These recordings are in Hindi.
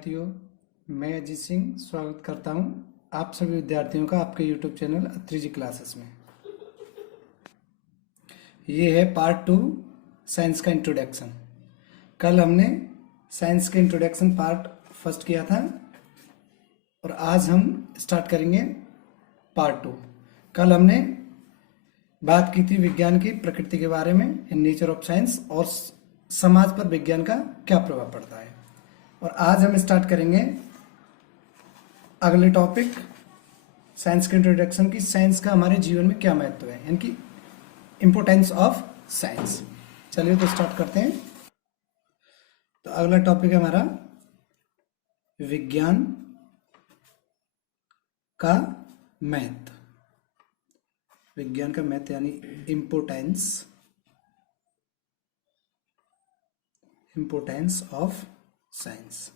विद्यार्थियों, मैं अजीत सिंह स्वागत करता हूं आप सभी विद्यार्थियों का आपके YouTube चैनल अत्री जी क्लासेस में। ये है पार्ट 2 साइंस का इंट्रोडक्शन। कल हमने साइंस का इंट्रोडक्शन पार्ट फर्स्ट किया था और आज हम स्टार्ट करेंगे पार्ट 2। कल हमने बात की थी विज्ञान की प्रकृति के बारे में, नेचर ऑफ साइंस, और समाज पर विज्ञान का क्या प्रभाव पड़ता है। और आज हम स्टार्ट करेंगे अगले टॉपिक साइंस के इंट्रोडक्शन की, साइंस का हमारे जीवन में क्या महत्व है, यानी कि इम्पोर्टेंस ऑफ साइंस। चलिए तो स्टार्ट करते हैं। तो अगला टॉपिक है हमारा विज्ञान का महत्व। विज्ञान का महत्व यानी इम्पोर्टेंस ऑफ साइंस।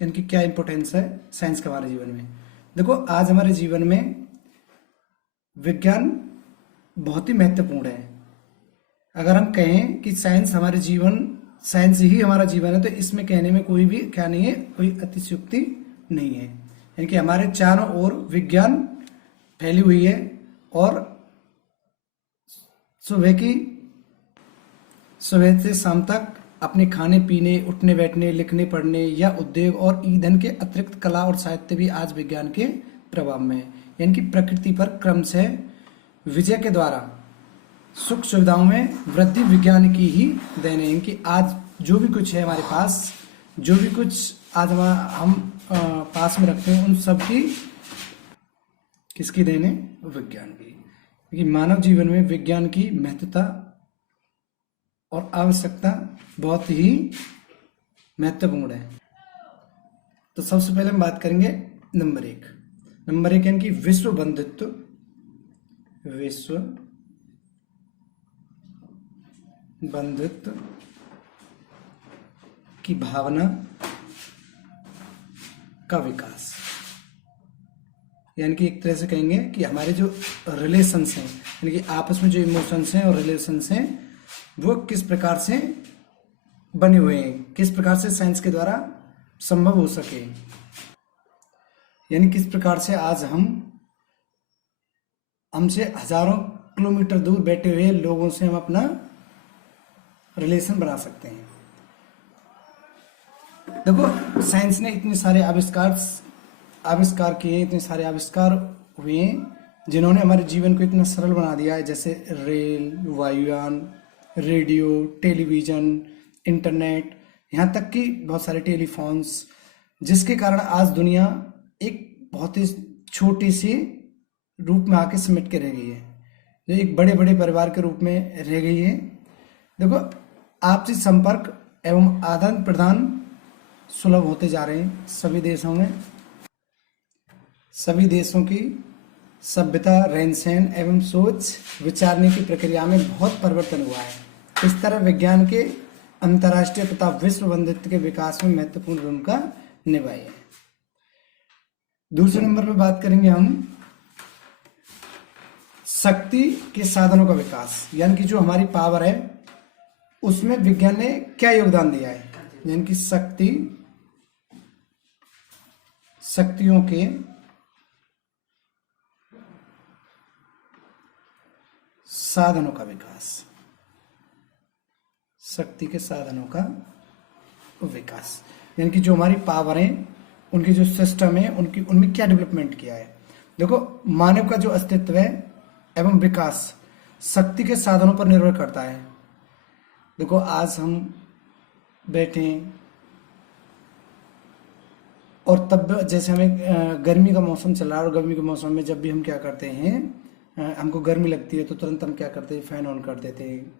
यानी कि क्या इंपॉर्टेंस है साइंस का हमारे जीवन में। देखो, आज हमारे जीवन में विज्ञान बहुत ही महत्वपूर्ण है। अगर हम कहें कि साइंस ही हमारा जीवन है, तो इसमें कहने में कोई भी क्या नहीं है, कोई अतिशयोक्ति नहीं है। यानी कि हमारे चारों ओर विज्ञान फैली हुई है और सुबह से शाम तक अपने खाने पीने, उठने बैठने, लिखने पढ़ने या उद्योग और ईंधन के अतिरिक्त कला और साहित्य भी आज विज्ञान के प्रभाव में है। यानी कि प्रकृति पर क्रमशः विजय के द्वारा सुख सुविधाओं में वृद्धि विज्ञान की ही देन है। कि आज जो भी कुछ है हमारे पास, जो भी कुछ आज हम पास में रखते हैं, उन सब की किसकी देन है? विज्ञान की। क्योंकि मानव जीवन में विज्ञान की महत्वता और आवश्यकता बहुत ही महत्वपूर्ण है। तो सबसे पहले हम बात करेंगे नंबर एक यानी कि विश्व बंधुत्व की भावना का विकास। यानी कि एक तरह से कहेंगे कि हमारे जो रिलेशंस हैं, यानी कि आपस में जो इमोशंस हैं और रिलेशंस हैं, वो किस प्रकार से बने हुए हैं, किस प्रकार से साइंस के द्वारा संभव हो सके। यानी किस प्रकार से आज हमसे हजारों किलोमीटर दूर बैठे हुए लोगों से हम अपना रिलेशन बना सकते हैं। देखो, साइंस ने इतने सारे आविष्कार किए, इतने सारे आविष्कार हुए जिन्होंने हमारे जीवन को इतना सरल बना दिया है, जैसे रेल, वायुयान, रेडियो, टेलीविजन, इंटरनेट, यहाँ तक कि बहुत सारे टेलीफोन्स, जिसके कारण आज दुनिया एक बहुत ही छोटी सी रूप में आके सिमट के रह गई है, जो एक बड़े बड़े परिवार के रूप में रह गई है। देखो, आपसी संपर्क एवं आदान प्रदान सुलभ होते जा रहे हैं सभी देशों में। सभी देशों की सभ्यता, रहन सहन एवं सोच विचारने की प्रक्रिया में बहुत परिवर्तन हुआ है। इस तरह विज्ञान के अंतर्राष्ट्रीय तथा विश्व बंधुत्व के विकास में महत्वपूर्ण भूमिका निभाई है। दूसरे नंबर पर बात करेंगे हम शक्ति के साधनों का विकास। यानी कि जो हमारी पावर है, उसमें विज्ञान ने क्या योगदान दिया है। यानी कि शक्तियों के साधनों का विकास, शक्ति के साधनों का विकास। यानी कि जो हमारी पावर है, उनकी जो सिस्टम है, उनमें क्या डेवलपमेंट किया है। देखो, मानव का जो अस्तित्व है एवं विकास शक्ति के साधनों पर निर्भर करता है। देखो, आज हम बैठे हैं और तब जैसे हमें गर्मी का मौसम चल रहा है, और गर्मी के मौसम में जब भी हम क्या करते हैं, हमको गर्मी लगती है तो तुरंत हम क्या करते हैं, फैन ऑन कर देते हैं।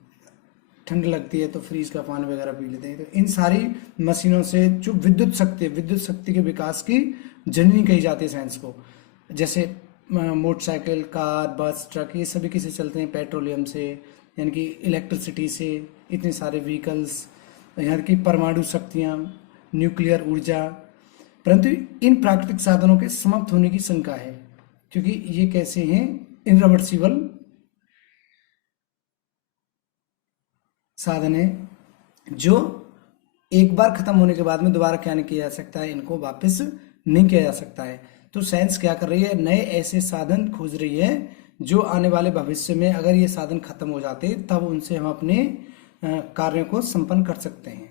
ठंड लगती है तो फ्रीज का पानी वगैरह पी लेते हैं। तो इन सारी मशीनों से जो विद्युत शक्ति के विकास की जननी कही जाती है साइंस को। जैसे मोटरसाइकिल, कार, बस, ट्रक, ये सभी किससे चलते हैं? पेट्रोलियम से, यानी कि इलेक्ट्रिसिटी से। इतने सारे व्हीकल्स, यहाँ की परमाणु शक्तियाँ, न्यूक्लियर ऊर्जा। परंतु इन प्राकृतिक साधनों के समाप्त होने की शंका है, क्योंकि ये कैसे हैं? इनरिवर्सिबल साधन है जो एक बार खत्म होने के बाद में दोबारा क्या नहीं किया जा सकता है, इनको वापस नहीं किया जा सकता है। तो साइंस क्या कर रही है, नए ऐसे साधन खोज रही है जो आने वाले भविष्य में अगर ये साधन खत्म हो जाते तब उनसे हम अपने कार्यों को संपन्न कर सकते हैं।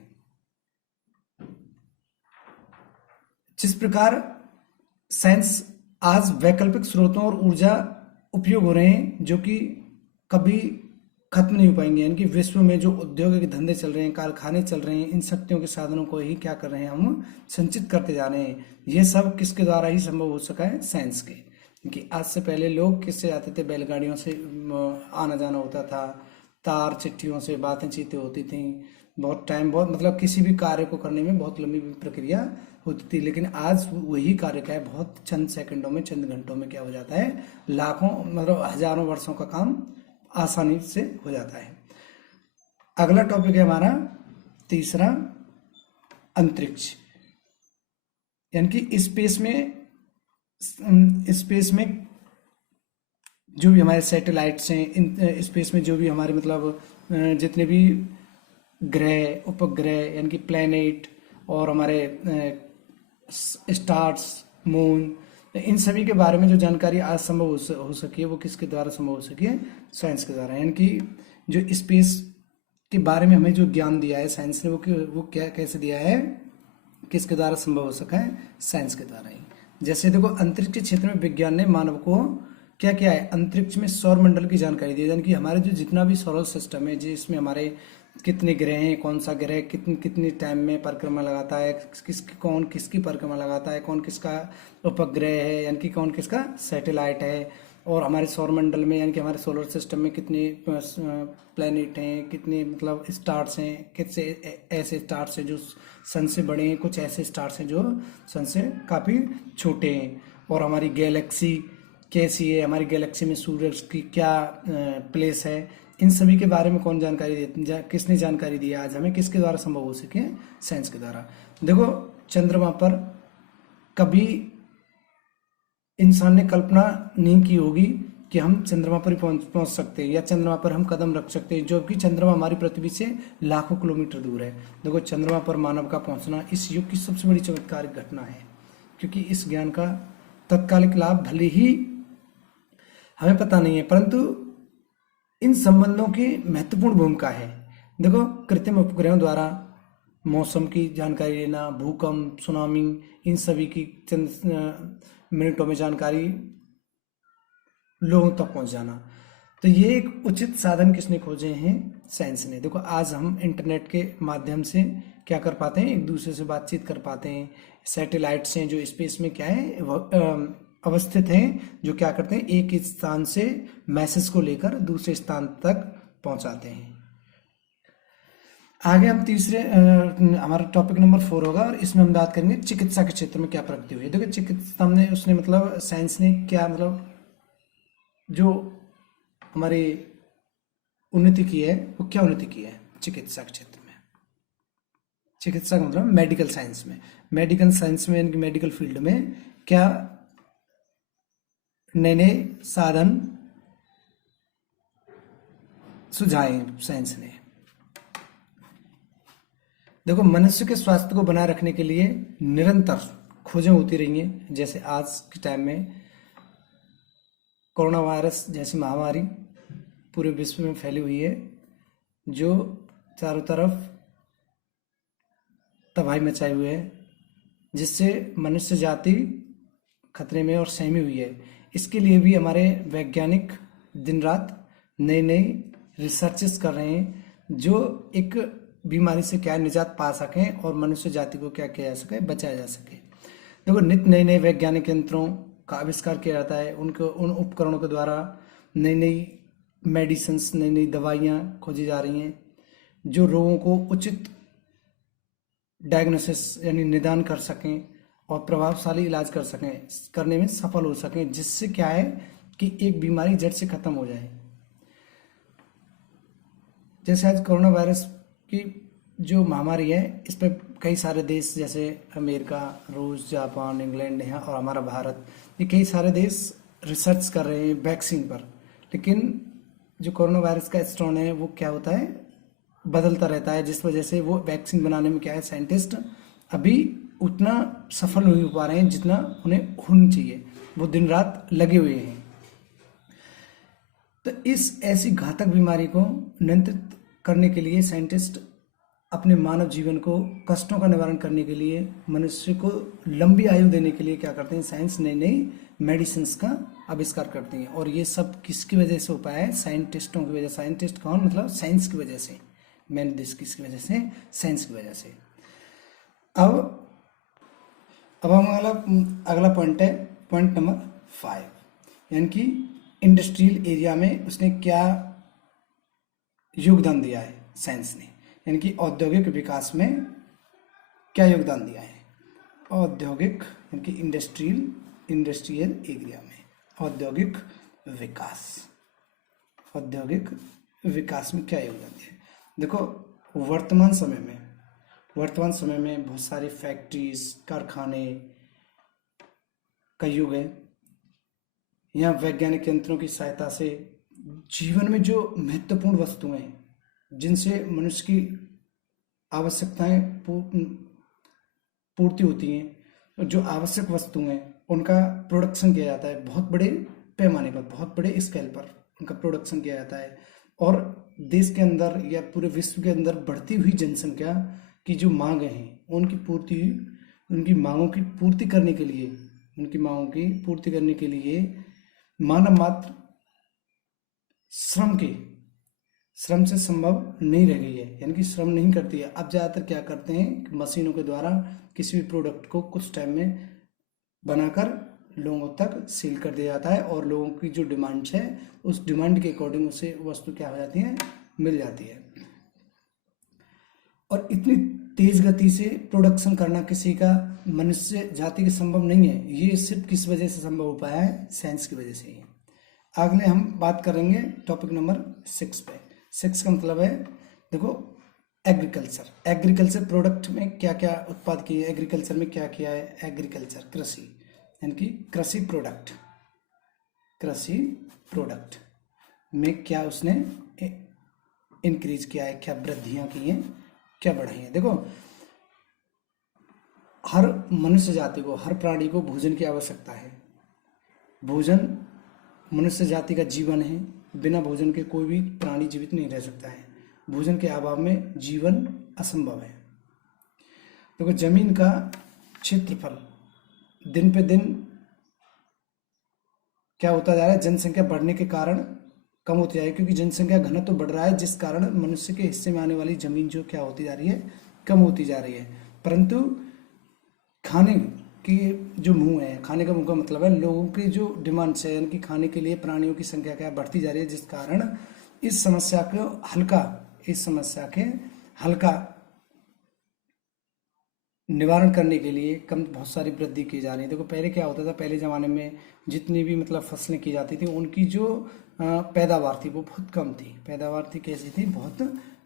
जिस प्रकार साइंस आज वैकल्पिक स्रोतों और ऊर्जा उपयोग हो रहे हैं जो कि कभी खत्म नहीं हो पाएंगे, यानी कि विश्व में जो औद्योगिक धंधे चल रहे हैं, कारखाने चल रहे हैं, इन शक्तियों के साधनों को ही क्या कर रहे हैं, हम संचित करते जा रहे हैं। ये सब किसके द्वारा ही संभव हो सका है, साइंस के। क्योंकि आज से पहले लोग किससे आते थे, बैलगाड़ियों से आना जाना होता था, तार चिट्ठियों से बातें चीतें होती थी, बहुत टाइम, बहुत मतलब किसी भी कार्य को करने में बहुत लंबी प्रक्रिया होती थी। लेकिन आज वही कार्य क्या है, बहुत चंद सेकंडों में, चंद घंटों में क्या हो जाता है, लाखों मतलब हजारों वर्षों का काम आसानी से हो जाता है। अगला टॉपिक है हमारा तीसरा, अंतरिक्ष, यानी कि स्पेस में जो भी हमारे सैटेलाइट्स हैं, इन स्पेस में जो भी हमारे मतलब जितने भी ग्रह, उपग्रह यानी कि प्लैनेट और हमारे स्टार्स, मून, इन सभी के बारे में जो जानकारी आज संभव हो सकी है वो किसके द्वारा संभव हो सकी है, साइंस के द्वारा। यानी कि जो स्पेस के बारे में हमें जो ज्ञान दिया है साइंस ने, वो क्या कैसे दिया है, किसके द्वारा संभव हो सका है, साइंस के द्वारा ही। जैसे देखो, अंतरिक्ष के क्षेत्र में विज्ञान ने मानव को क्या क्या है, अंतरिक्ष में सौर मंडल की जानकारी दी है। यानी कि हमारे जो जितना भी सोलर सिस्टम है, जिसमें हमारे कितने ग्रह हैं, कौन सा ग्रह कितनी टाइम में परिक्रमा लगाता है, कौन किसकी परिक्रमा लगाता है, कौन किसका उपग्रह है, यानी कि कौन किसका सैटेलाइट है, और हमारे सौर मंडल में यानी कि हमारे सोलर सिस्टम में कितने प्लैनेट हैं, कितने मतलब स्टार्स हैं, कितने ऐसे स्टार्स हैं जो सन से बड़े हैं, कुछ ऐसे स्टार्स हैं जो सन से काफ़ी छोटे हैं, और हमारी गैलेक्सी कैसी है, हमारी गैलेक्सी में सूर्य की क्या प्लेस है, इन सभी के बारे में कौन जानकारी किसने जानकारी दी है आज हमें, किसके द्वारा संभव हो सके, साइंस के द्वारा। देखो, चंद्रमा पर कभी इंसान ने कल्पना नहीं की होगी कि हम चंद्रमा पर ही पहुंच सकते हैं, या चंद्रमा पर हम कदम रख सकते हैं, जो कि चंद्रमा हमारी पृथ्वी से लाखों किलोमीटर दूर है। देखो, चंद्रमा पर मानव का पहुंचना इस युग की सबसे बड़ी चमत्कारिक घटना है, क्योंकि इस ज्ञान का तत्कालिक लाभ भले ही हमें पता नहीं है, परंतु इन संबंधों की महत्वपूर्ण भूमिका है। देखो, कृत्रिम उपग्रहों द्वारा मौसम की जानकारी लेना, भूकंप, सुनामी, इन सभी की चंद मिनटों में जानकारी लोगों तक पहुंच जाना, तो ये एक उचित साधन किसने खोजे हैं, साइंस ने। देखो, आज हम इंटरनेट के माध्यम से क्या कर पाते हैं, एक दूसरे से बातचीत कर पाते हैं। सैटेलाइट्स हैं जो स्पेस में क्या है अवस्थित हैं, जो क्या करते हैं, एक स्थान से मैसेज को लेकर दूसरे स्थान तक पहुंचाते हैं। आगे हम तीसरे हमारा टॉपिक नंबर 4 होगा, और इसमें हम बात करेंगे चिकित्सा के क्षेत्र में क्या प्रगति हुई है। देखो, चिकित्सा हमने उसने मतलब साइंस ने क्या मतलब जो हमारी उन्नति की है, वो क्या उन्नति की है चिकित्सा के क्षेत्र में। चिकित्सा का मतलब मेडिकल साइंस में, मेडिकल फील्ड में क्या नए नए साधन सुझाए साइंस ने। देखो, मनुष्य के स्वास्थ्य को बनाए रखने के लिए निरंतर खोजें होती रही हैं। जैसे आज के टाइम में कोरोना वायरस जैसी महामारी पूरे विश्व में फैली हुई है, जो चारों तरफ तबाही मचाए हुए है, जिससे मनुष्य जाति खतरे में और सहमी हुई है। इसके लिए भी हमारे वैज्ञानिक दिन रात नई नई रिसर्चेस कर रहे हैं, जो एक बीमारी से क्या निजात पा सकें और मनुष्य जाति को क्या किया जा सके, बचाया जा सके। देखो, नित्य नए नए वैज्ञानिक यंत्रों का आविष्कार किया जाता है, उन उपकरणों के द्वारा नई नई मेडिसिन्स, नई नई दवाइयाँ खोजी जा रही हैं, जो रोगों को उचित डायग्नोसिस यानी निदान कर सकें और प्रभावशाली इलाज कर सकें, करने में सफल हो सकें, जिससे क्या है कि एक बीमारी जड़ से खत्म हो जाए। जैसे आज कोरोना वायरस की जो महामारी है, इस पर कई सारे देश जैसे अमेरिका, रूस, जापान, इंग्लैंड है और हमारा भारत, ये कई सारे देश रिसर्च कर रहे हैं वैक्सीन पर। लेकिन जो कोरोना वायरस का स्ट्रेन है वो क्या होता है, बदलता रहता है, जिस वजह से वो वैक्सीन बनाने में क्या है, साइंटिस्ट अभी उतना सफल नहीं हो पा रहे हैं जितना उन्हें होना चाहिए। वो दिन रात लगे हुए हैं। तो इस ऐसी घातक बीमारी को नियंत्रित करने के लिए साइंटिस्ट अपने मानव जीवन को कष्टों का निवारण करने के लिए, मनुष्य को लंबी आयु देने के लिए क्या करते हैं, साइंस नई नई मेडिसिन का आविष्कार करती है। और ये सब किसकी वजह से हो पाया है, साइंटिस्टों की वजह। साइंटिस्ट कौन, मतलब साइंस की वजह से, मेन दिस किसकी वजह से, साइंस की वजह से। अब हम अगला पॉइंट है, पॉइंट नंबर 5, यानी कि इंडस्ट्रियल एरिया में उसने क्या योगदान दिया है साइंस ने, यानी कि औद्योगिक विकास में क्या योगदान दिया है। औद्योगिक यानी कि इंडस्ट्रियल एरिया में औद्योगिक विकास में क्या योगदान दिया है। देखो वर्तमान समय में बहुत सारी फैक्ट्रीज, कारखाने का युग है। यहाँ वैज्ञानिक यंत्रों की सहायता से जीवन में जो महत्वपूर्ण वस्तुएं, जिनसे मनुष्य की आवश्यकताएं पूर्ति होती हैं, जो आवश्यक वस्तुएं उनका प्रोडक्शन किया जाता है, बहुत बड़े पैमाने पर, बहुत बड़े स्केल पर उनका प्रोडक्शन किया जाता है। और देश के अंदर या पूरे विश्व के अंदर बढ़ती हुई जनसंख्या की जो मांग है, उनकी मांगों की पूर्ति करने के लिए मानव मात्र श्रम से संभव नहीं रह गई है, यानी कि श्रम नहीं करती है। अब ज़्यादातर क्या करते हैं, मशीनों के द्वारा किसी भी प्रोडक्ट को कुछ टाइम में बनाकर लोगों तक सेल कर दिया जाता है, और लोगों की जो डिमांड्स है उस डिमांड के अकॉर्डिंग उसे वस्तु क्या हो जाती है, मिल जाती है। और इतनी तेज गति से प्रोडक्शन करना किसी का, मनुष्य जाति के संभव नहीं है। ये सिर्फ किस वजह से संभव हो पाया है, साइंस की वजह से ही। अगले हम बात करेंगे टॉपिक नंबर 6 पे। 6 का मतलब है, देखो एग्रीकल्चर प्रोडक्ट में क्या क्या उत्पाद किए, एग्रीकल्चर में क्या किया है, एग्रीकल्चर कृषि यानी कि कृषि प्रोडक्ट में क्या उसने इंक्रीज किया है, क्या वृद्धियां की हैं, क्या बढ़ाई है। देखो हर मनुष्य जाति को, हर प्राणी को भोजन की आवश्यकता है। भोजन मनुष्य जाति का जीवन है। बिना भोजन के कोई भी प्राणी जीवित नहीं रह सकता है। भोजन के अभाव में जीवन असंभव है। देखो जमीन का क्षेत्रफल दिन पे दिन क्या होता जा रहा है, जनसंख्या बढ़ने के कारण कम होती जा रही है, क्योंकि जनसंख्या घनत्व तो बढ़ रहा है, जिस कारण मनुष्य के हिस्से में आने वाली जमीन जो क्या होती जा रही है, कम होती जा रही है। परंतु खाने की जो मुंह है, खाने का मुंह का मतलब है लोगों की जो डिमांड्स है, यानी कि खाने के लिए प्राणियों की संख्या क्या बढ़ती जा रही है, जिस कारण इस समस्या के हल्का निवारण करने के लिए बहुत सारी वृद्धि की जा रही है। देखो पहले क्या होता था, पहले ज़माने में जितनी भी मतलब फसलें की जाती थी, उनकी जो पैदावार थी वो बहुत कम थी। पैदावार थी कैसी थी, बहुत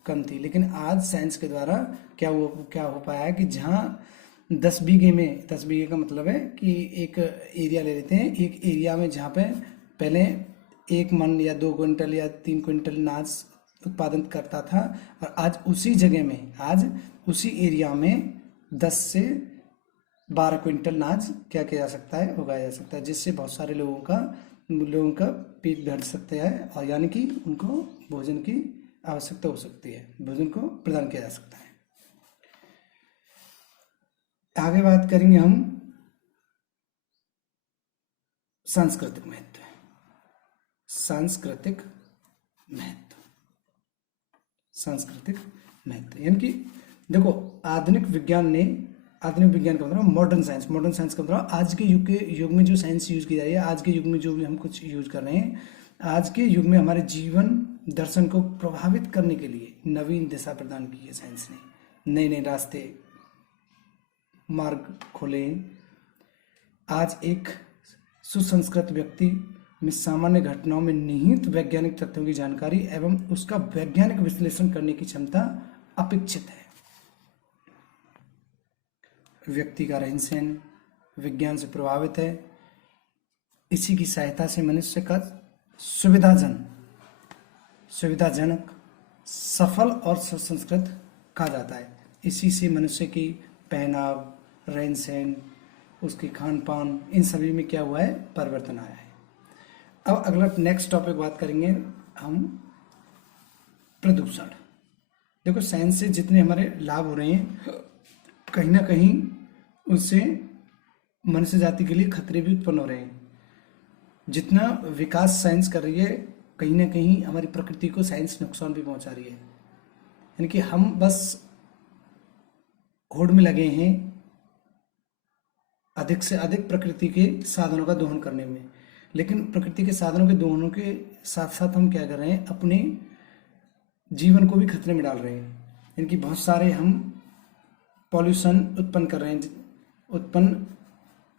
कम थी। लेकिन आज साइंस के द्वारा क्या हो पाया है कि जहाँ 10 बीघे में, 10 बीघे का मतलब है कि एक एरिया ले लेते हैं, एक एरिया में जहाँ पे पहले 1 मन या 2 क्विंटल या 3 क्विंटल अनाज उत्पादन करता था, और आज उसी जगह में, आज उसी एरिया में 10 से 12 क्विंटल अनाज क्या किया जा सकता है, उगाया जा सकता है, जिससे बहुत सारे लोगों का पेट भर सकता है, और यानी कि उनको भोजन की आवश्यकता हो सकती है, भोजन को प्रदान किया जा सकता है। आगे बात करेंगे हम सांस्कृतिक महत्व यानी कि देखो आधुनिक विज्ञान का मतलब मॉडर्न साइंस का मतलब आज के युग में जो साइंस यूज की जा रही है, आज के युग में जो भी हम कुछ यूज कर रहे हैं, आज के युग में हमारे जीवन दर्शन को प्रभावित करने के लिए नवीन दिशा प्रदान की है साइंस ने। नए नए रास्ते, मार्ग खोले। आज एक सुसंस्कृत व्यक्ति में सामान्य घटनाओं में निहित वैज्ञानिक तथ्यों की जानकारी एवं उसका वैज्ञानिक विश्लेषण करने की क्षमता अपेक्षित है। व्यक्ति का रहन सहन विज्ञान से प्रभावित है। इसी की सहायता से मनुष्य का सुविधाजनक सफल और सुसंस्कृत कहा जाता है। इसी से मनुष्य की पहनाव, रहन सहन, उसकी खान पान, इन सभी में क्या हुआ है, परिवर्तन आया है। अब अगला नेक्स्ट टॉपिक बात करेंगे हम प्रदूषण। देखो साइंस से जितने हमारे लाभ हो रहे हैं, कहीं ना कहीं उससे मनुष्य जाति के लिए खतरे भी उत्पन्न हो रहे हैं। जितना विकास साइंस कर रही है, कहीं ना कहीं हमारी प्रकृति को साइंस नुकसान भी पहुंचा रही है। यानी कि हम बस होड़ में लगे हैं अधिक से अधिक प्रकृति के साधनों का दोहन करने में, लेकिन प्रकृति के साधनों के दोहनों के साथ साथ हम क्या कर रहे हैं, अपने जीवन को भी खतरे में डाल रहे हैं। इनकी बहुत सारे हम पॉल्यूशन उत्पन्न कर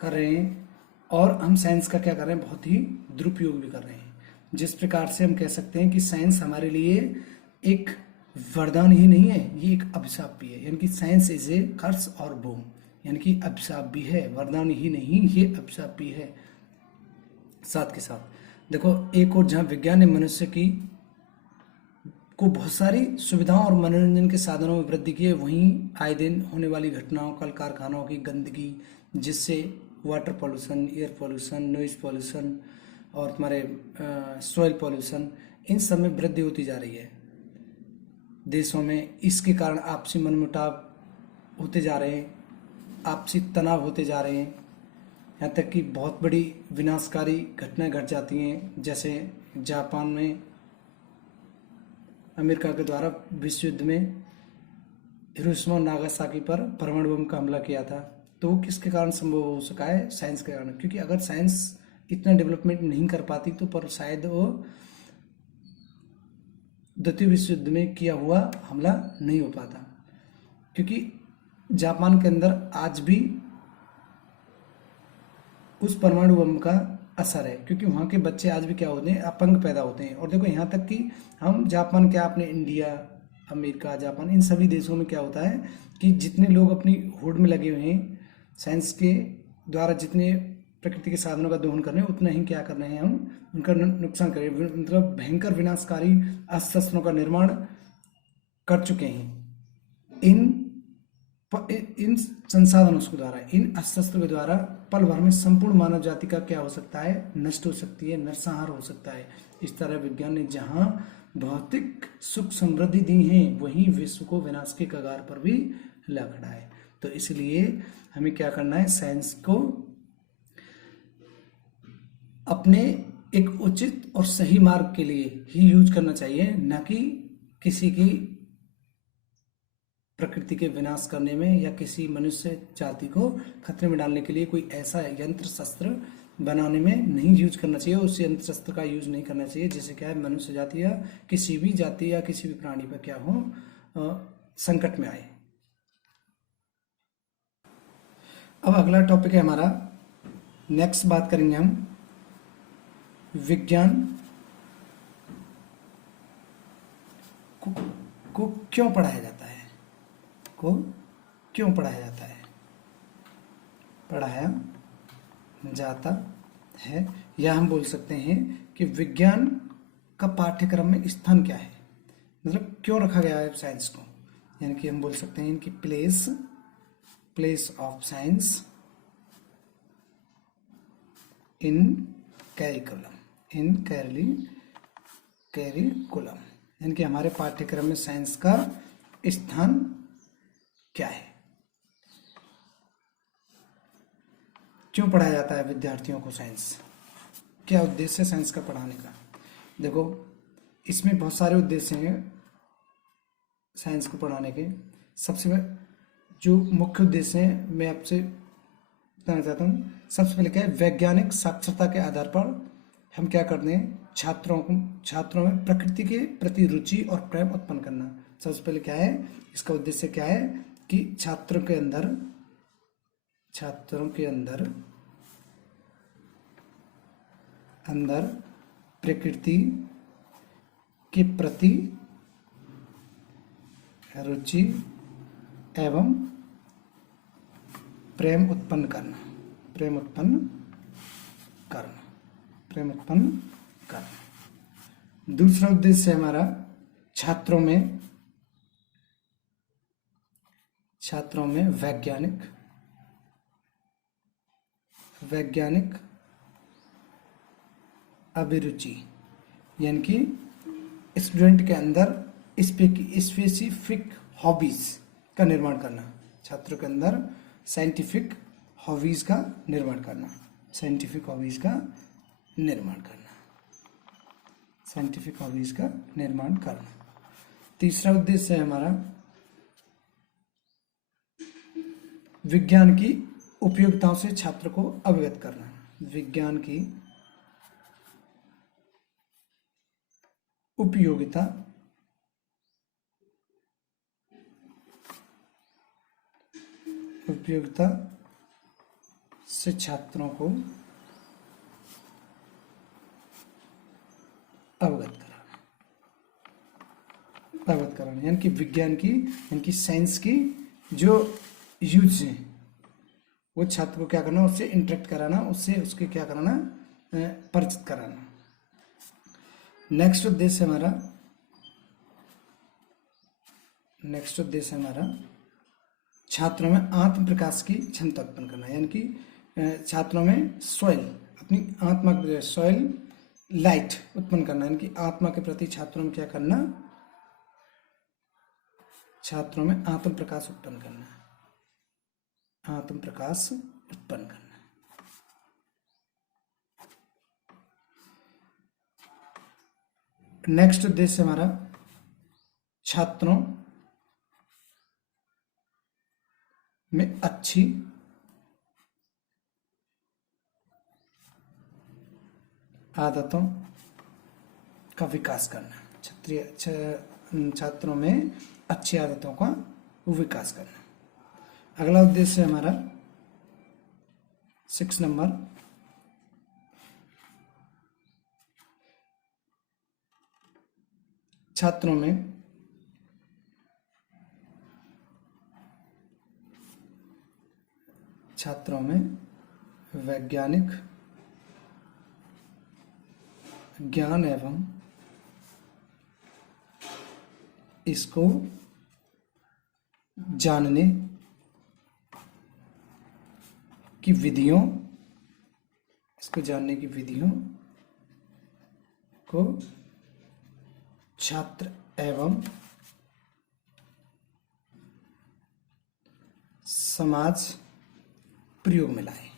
रहे हैं और हम साइंस का क्या कर रहे हैं, बहुत ही दुरुपयोग भी कर रहे हैं। जिस प्रकार से हम कह सकते हैं कि साइंस हमारे लिए एक वरदान ही नहीं है, ये एक अभिशाप भी है। यानी कि साइंस इज ए कर्स और बोम, यानी कि अभिशाप भी है, वरदान ही नहीं, ये अभिशाप भी है साथ के साथ। देखो एक और जहाँ विज्ञान ने मनुष्य की को बहुत सारी सुविधाओं और मनोरंजन के साधनों में वृद्धि की है, वहीं आए दिन होने वाली घटनाओं, कल कारखानों की गंदगी, जिससे water pollution, air pollution, noise pollution और तुम्हारे सॉइल पॉल्यूशन, इन सब में वृद्धि होती जा रही है देशों में। इसके कारण आपसी मनमुटाव होते जा रहे हैं, आपसी तनाव होते जा रहे हैं, यहाँ तक कि बहुत बड़ी विनाशकारी घटनाएं घट जाती हैं। जैसे जापान में अमेरिका के द्वारा विश्व युद्ध में हिरोशिमा और नागासाकी पर परमाणु बम का हमला किया था, तो वो किसके कारण संभव हो सका है, साइंस के कारण। क्योंकि अगर साइंस इतना डेवलपमेंट नहीं कर पाती तो पर शायद वो द्वितीय विश्व युद्ध में किया हुआ हमला नहीं हो पाता। क्योंकि जापान के अंदर आज भी उस परमाणु बम का असर है, क्योंकि वहाँ के बच्चे आज भी क्या होते हैं, अपंग पैदा होते हैं। और देखो यहाँ तक कि हम जापान क्या, अपने इंडिया, अमेरिका, जापान, इन सभी देशों में क्या होता है कि जितने लोग अपनी होड़ में लगे हुए हैं साइंस के द्वारा, जितने प्रकृति के साधनों का दोहन कर रहे हैं, उतना ही क्या कर रहे हैं, हम उनका नुकसान कर रहे हैं। मतलब भयंकर विनाशकारी अस्त्र शस्त्रों का निर्माण कर चुके हैं। इन संसाधनों के द्वारा, इन अस्त्रों के द्वारा पल भर में संपूर्ण मानव जाति का क्या हो सकता है, नष्ट हो सकती है, नरसंहार हो सकता है। इस तरह विज्ञान ने जहां भौतिक सुख समृद्धि दी है, वहीं विश्व को विनाश के कगार पर भी ला खड़ा है। तो इसलिए हमें क्या करना है, साइंस को अपने एक उचित और सही मार्ग के लिए ही यूज करना चाहिए, न कि किसी की प्रकृति के विनाश करने में या किसी मनुष्य जाति को खतरे में डालने के लिए कोई ऐसा यंत्र शस्त्र बनाने में नहीं यूज करना चाहिए। उस यंत्र शस्त्र का यूज नहीं करना चाहिए जिससे क्या है, मनुष्य जाति या किसी भी जाति या किसी भी प्राणी पर क्या हो, संकट में आए। अब अगला टॉपिक है हमारा, नेक्स्ट बात करेंगे हम विज्ञान को क्यों पढ़ाया जाता है, को क्यों पढ़ाया जाता है, पढ़ाया जाता है, या हम बोल सकते हैं कि विज्ञान का पाठ्यक्रम में स्थान क्या है, मतलब क्यों रखा गया है साइंस को। यानी कि हम बोल सकते हैं इनकी place of science in curriculum, यानी कि हमारे पाठ्यक्रम में साइंस का स्थान क्या है, क्यों पढ़ाया जाता है विद्यार्थियों को साइंस, क्या उद्देश्य है साइंस का पढ़ाने का। देखो इसमें बहुत सारे उद्देश्य हैं साइंस को पढ़ाने के। सबसे जो मुख्य उद्देश्य हैं मैं आपसे बताना चाहता हूँ। सबसे पहले क्या है, वैज्ञानिक साक्षरता के आधार पर हम क्या करते हैं, छात्रों में प्रकृति के प्रति रुचि और प्रेम उत्पन्न करना। सबसे पहले क्या है, इसका उद्देश्य क्या है कि छात्रों के अंदर प्रकृति के प्रति रुचि एवं प्रेम उत्पन्न करना। दूसरा उद्देश्य है हमारा छात्रों में वैज्ञानिक अभिरुचि, यानी कि स्टूडेंट के अंदर स्पेसिफिक हॉबीज का निर्माण करना, छात्रों के अंदर साइंटिफिक हॉबीज का निर्माण करना, साइंटिफिक हॉबीज का निर्माण करना। तीसरा उद्देश्य है हमारा विज्ञान की उपयोगिताओं से छात्र को अवगत करना, विज्ञान की उपयोगिता से छात्रों को अवगत कराना, यानी कि विज्ञान की, यानी कि साइंस की जो यूज है वो छात्र को क्या करना, उससे इंटरेक्ट कराना, उससे उसके क्या कराना, परिचित कराना। नेक्स्ट उद्देश्य हमारा छात्रों में आत्म प्रकाश की क्षमता उत्पन्न करना, यानी कि छात्रों में अपनी आत्मा लाइट उत्पन्न करना, यानी कि आत्मा के प्रति छात्रों में क्या करना, छात्रों में आत्म प्रकाश उत्पन्न करना। नेक्स्ट उद्देश्य हमारा छात्रों में अच्छी आदतों का विकास करना, छात्रों में अच्छी आदतों का विकास करना। अगला उद्देश्य हमारा 6 नंबर छात्रों में वैज्ञानिक ज्ञान एवं इसको जानने की विधियों को छात्र एवं समाज प्रयोग में लाए,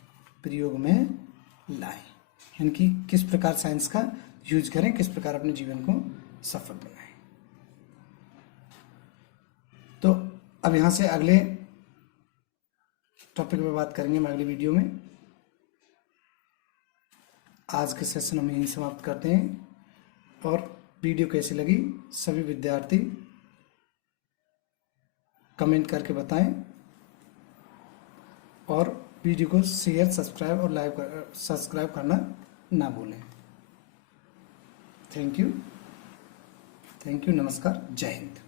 यानी कि किस प्रकार साइंस का यूज करें, किस प्रकार अपने जीवन को सफल बनाएं। तो अब यहां से अगले टॉपिक पे बात करेंगे हम अगली वीडियो में। आज के सेशन हम यहीं समाप्त करते हैं, और वीडियो कैसी लगी सभी विद्यार्थी कमेंट करके बताएं, और वीडियो को शेयर, सब्सक्राइब करना ना भूलें। थैंक यू, नमस्कार, जय हिंद।